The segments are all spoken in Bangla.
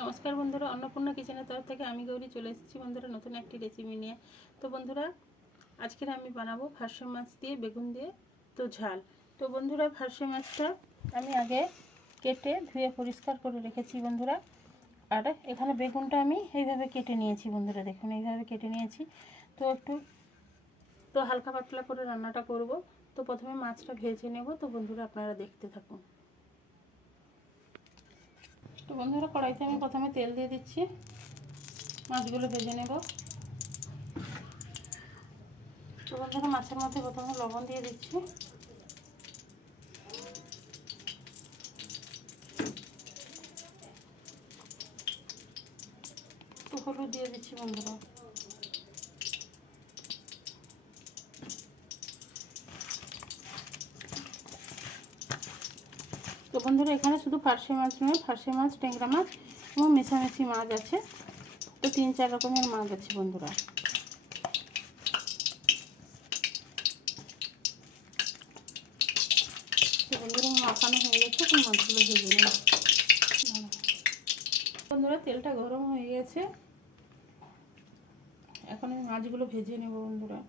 নমস্কার বন্ধুরা, অন্নপূর্ণা কিচেনের তরফ থেকে আমি গৌরী চলে এসেছি বন্ধুরা নতুন একটি রেসিপি নিয়ে। তো বন্ধুরা, আজকের আমি বানাবো ফার্সে মাছ দিয়ে বেগুন দিয়ে তো ঝাল। তো বন্ধুরা, ফার্সে মাছটা আমি আগে কেটে ধুয়ে পরিষ্কার করে রেখেছি বন্ধুরা। আর এখানে বেগুনটা আমি এইভাবে কেটে নিয়েছি বন্ধুরা, দেখুন এইভাবে কেটে নিয়েছি। তো হালকা পাতলা করে রান্নাটা করব। তো প্রথমে মাছটা ভেজে নেব। তো বন্ধুরা, আপনারা দেখতে থাকুন। তো বন্ধুরা, কড়াইতে আমি প্রথমে তেল দিয়ে দিচ্ছি, মাছগুলো ভেজে নেব। তো বন্ধুরা, মাছের মধ্যে প্রথমে লবণ দিয়ে দিচ্ছি, তো হলুদ দিয়ে দিচ্ছি বন্ধুরা। তো বন্ধুরা, এখানে শুধু ফার্সে মাছ নয়, ফার্সে মাছ, ট্যাংরা মাছ এবং মেশামেশি মাছ আছে। তো 3-4 রকমের মাছ আছে বন্ধুরা। তো বন্ধুরা, মাখানো হয়ে গেছে, এখন মাছগুলো ভেজে নেব বন্ধুরা। তেলটা গরম হয়ে গেছে, এখন আমি মাছগুলো ভেজে নেব বন্ধুরা।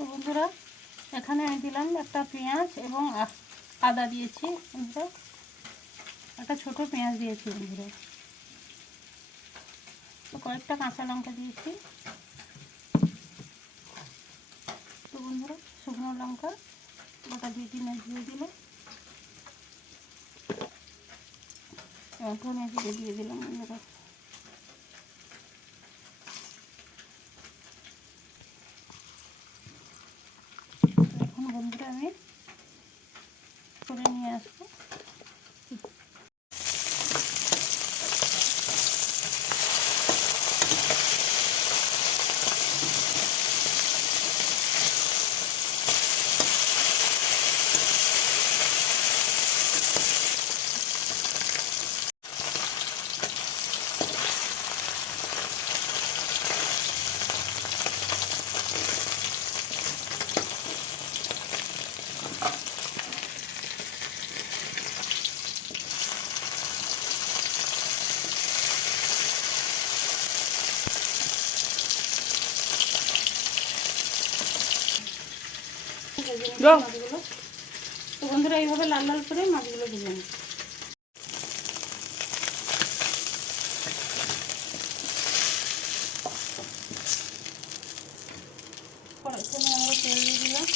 তো বন্ধুরা, এখানে আমি দিলাম একটা পেঁয়াজ এবং আদা দিয়েছি বন্ধুরা, একটা ছোট পেঁয়াজ দিয়েছি বন্ধুরা। তো কয়েকটা কাঁচা লঙ্কা দিয়েছি। তো বন্ধুরা, শুকনো লঙ্কা গোটা 2-3 দিয়ে দিলাম, ধনে জিরে দিয়ে দিলাম বন্ধুরা। এখন বন্ধুরা আমি করে নিয়ে আসবো। মাছগুলো তো বন্ধুরা, এইভাবে লাল লাল করে মাছগুলো ভেজে নিই। কড়াইতে আমরা তেল দিয়ে দিলাম,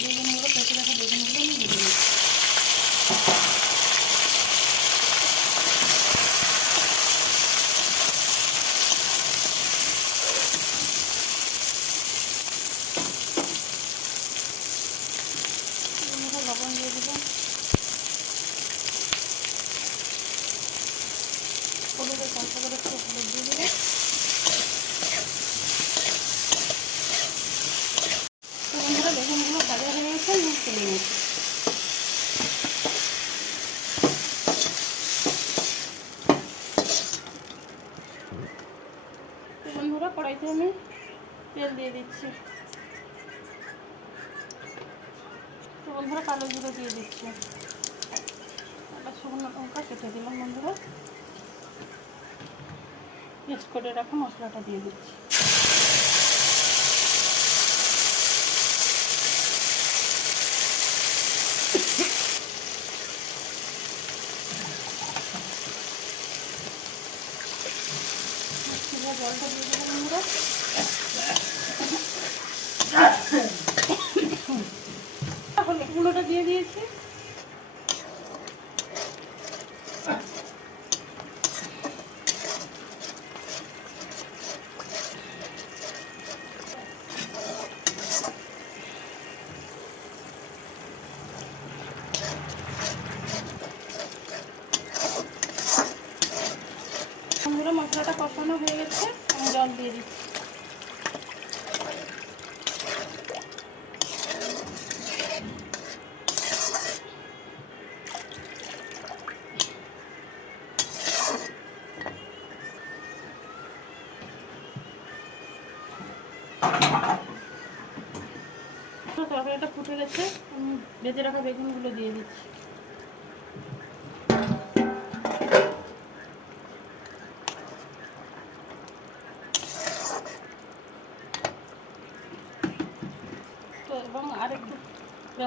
বেগুনগুলো কেটে রাখা বেগুনগুলো আমি ভেজে নিই। লবণ দিয়ে দিলাম, হলুদের কলসা করে একটু হলুদ দিয়ে দিলাম। তো বন্ধুরা, বেগুনগুলো ভাজা হয়ে গেছে, আমি তুলে নিয়েছি। তো বন্ধুরা, কড়াইতে আমি তেল দিয়ে দিচ্ছি। তো বন্ধুরা, কালো জিরে দিয়ে দিচ্ছি, একটা শুকনো লঙ্কা কেটে দিলাম বন্ধুরা। পেস্ট করে রাখা মশলাটা দিয়ে দিচ্ছি। জলটা দিয়ে দেবো বন্ধুরা। হলুদ গুঁড়োটা দিয়ে দিয়েছি। মশলাটা কষানো হয়ে গেছে, আমি জল দিয়ে দিচ্ছি। তরকারিটা ফুটে গেছে, আমি ভেজে রাখা বেগুনগুলো দিয়ে দিচ্ছি। তো এবং আরেকটু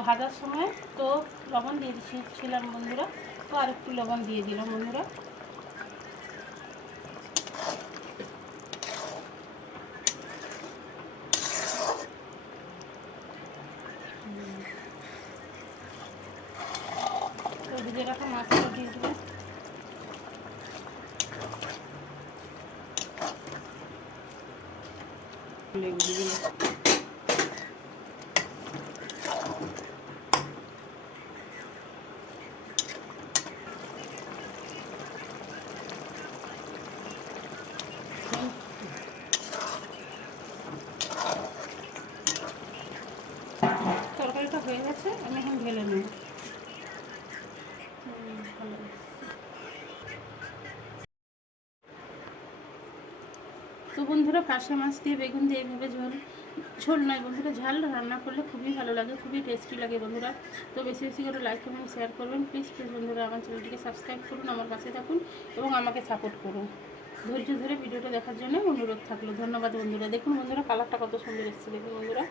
ভাজার সময় তো লবণ দিয়ে দিচ্ছিলাম বন্ধুরা, তো আরেকটু লবণ দিয়ে দিলাম বন্ধুরা। তো ভেজে রাখা মাছটা দিয়ে দেবো। তরকারিটা হয়ে গেছে, আমি এখন ঢেলে নেব। তো বন্ধুরা, পার্শে মাছ দিয়ে বেগুন দিয়ে এইভাবে ঝোল নয় বন্ধুরা, ঝাল রান্না করলে খুবই ভালো লাগে, খুবই টেস্টি লাগে বন্ধুরা। তো বেশি বেশি করে লাইক কমেন্ট শেয়ার করবেন প্লিজ প্লিজ বন্ধুরা। আমার চ্যানেলটিকে সাবস্ক্রাইব করুন, আমার পাশে থাকুন এবং আমাকে সাপোর্ট করুন। ধৈর্য ধরে ভিডিওটা দেখার জন্য অনুরোধ থাকলো। ধন্যবাদ বন্ধুরা। দেখুন বন্ধুরা, কালারটা কত সুন্দর এসেছে, দেখুন বন্ধুরা।